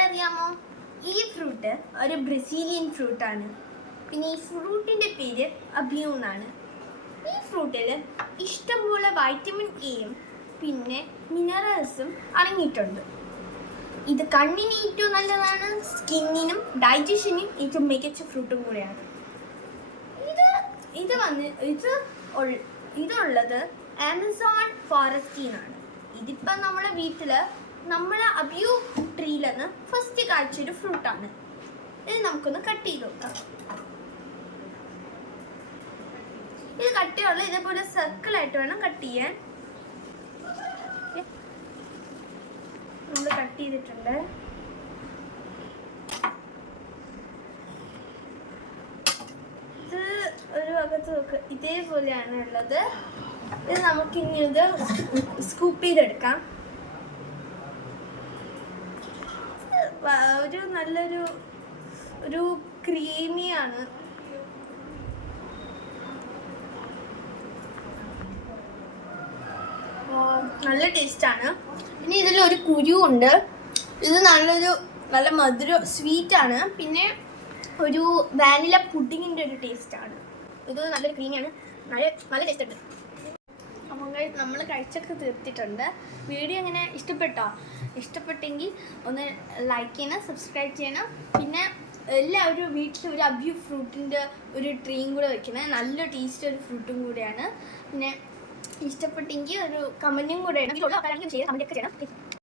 പേരറിയാമോ? ഈ ഫ്രൂട്ട് ഒരു ബ്രസീലിയൻ ഫ്രൂട്ടാണ്. പിന്നെ ഈ ഫ്രൂട്ടിൻ്റെ പേര് അബിയു എന്നാണ്. ഈ ഫ്രൂട്ടിൽ ഇഷ്ടംപോലെ വൈറ്റമിൻ എയും പിന്നെ മിനറൽസും അടങ്ങിയിട്ടുണ്ട്. ഇത് കണ്ണിന് ഏറ്റവും നല്ലതാണ്, സ്കിന്നിനും ഡൈജഷനും ഏറ്റവും മികച്ച ഫ്രൂട്ടും കൂടെയാണ്. ഇതുള്ളത് ആമസോൺ ഫോറസ്റ്റിന്നാണ്. ഇതിപ്പോൾ നമ്മളെ വീട്ടിൽ നമ്മളെ അബിയു ട്രീയിലെന്ന് ഫസ്റ്റ് കാഴ്ചയൊരു ഫ്രൂട്ടാണ്. ഇത് നമുക്കൊന്ന് കട്ട് ചെയ്ത് നോക്കാം. ഇത് കട്ടിയുള്ള ഇതേപോലെ സർക്കിളായിട്ട് വേണം കട്ട് ചെയ്യാൻ. നമ്മൾ കട്ട് ചെയ്തിട്ടുണ്ട്. ഇത് ഒരു ഭാഗത്ത് നോക്ക്, ഇതേപോലെയാണ് ഉള്ളത്. ഇത് നമുക്കിനി ഇത് സ്കൂപ്പ് ചെയ്തെടുക്കാം. ഒരു നല്ലൊരു ക്രീമിയാണ്. നല്ല ടേസ്റ്റാണ്. പിന്നെ ഇതിലൊരു കുരുവുണ്ട്. ഇത് നല്ല മധുരം സ്വീറ്റാണ്. പിന്നെ ഒരു വാനില പുഡിങ്ങിൻ്റെ ഒരു ടേസ്റ്റാണ്. ഇത് നല്ലൊരു ക്രീമിയാണ്, നല്ല ടേസ്റ്റ് ഉണ്ട്. അപ്പം നമ്മൾ കഴിച്ചൊക്കെ തീർത്തിട്ടുണ്ട്. വീഡിയോ എങ്ങനെ ഇഷ്ടപ്പെട്ടെങ്കിൽ ഒന്ന് ലൈക്ക് ചെയ്യണം, സബ്സ്ക്രൈബ് ചെയ്യണം. പിന്നെ എല്ലാവരും വീട്ടിൽ ഒരു അബിയു ഫ്രൂട്ടിൻ്റെ ഒരു ട്രീയും കൂടെ വെക്കണം. നല്ല ടേസ്റ്റ് ഒരു ഫ്രൂട്ടും കൂടെയാണ്. പിന്നെ ഇഷ്ടപ്പെട്ടെങ്കിൽ ഒരു കമൻറ്റും കൂടെ ചെയ്യണം. കമൻറ്റൊക്കെ ചെയ്യണം.